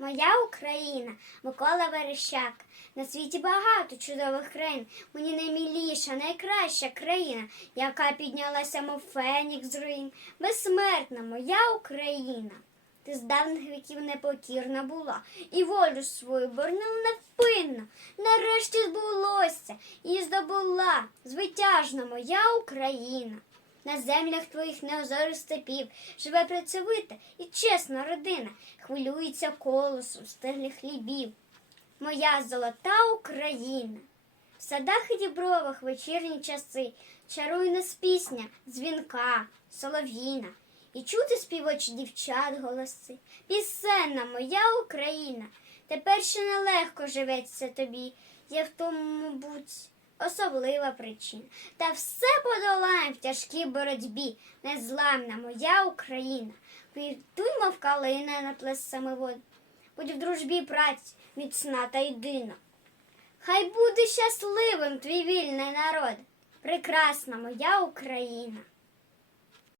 Моя Україна, Микола Верещак. На світі багато чудових країн. Мені найміліша, найкраща країна, яка піднялася, мов фенікс з руїн. Безсмертна моя Україна. Ти з давніх віків непокірна була, і волю свою борнила невпинно. Нарешті збулося і здобула звитяжна моя Україна. На землях твоїх неозорих степів живе працьовита і чесна родина, хвилюється колосом стиглих хлібів. Моя золота Україна. В садах і дібровах вечірні часи чарує нас пісня, дзвінка, солов'їна. І чути співочі дівчат голоси. Пісенна моя Україна. Тепер ще нелегко живеться тобі. Є в тому, мабуть, особлива причина. Та все подолаєм в тяжкій боротьбі. Незламна моя Україна. Квітуймо мов калина над плесами вод. Будь в дружбі праці, міцна та єдина. Хай буде щасливим твій вільний народ, прекрасна моя Україна.